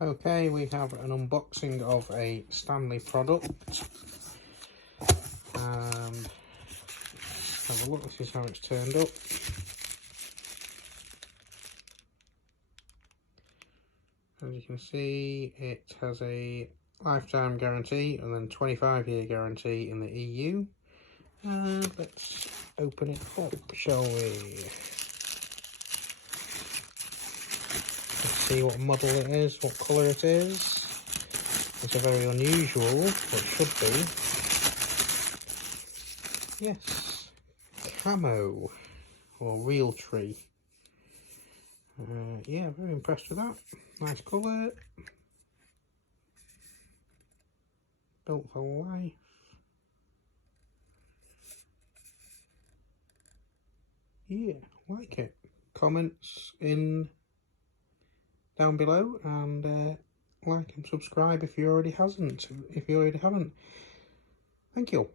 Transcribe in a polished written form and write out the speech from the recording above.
Okay, we have an unboxing of a Stanley product. And have a look, this is how it's turned up. As you can see, it has a lifetime guarantee and then 25-year guarantee in the EU. And let's open it up, shall we? Let's see what model it is, what colour it is. It's a very unusual, or it should be. Yes, camo, or real tree. Yeah, very impressed with that. Nice colour. Built for life. Yeah, like it. Comments in down below, and like and subscribe if you already haven't. Thank you.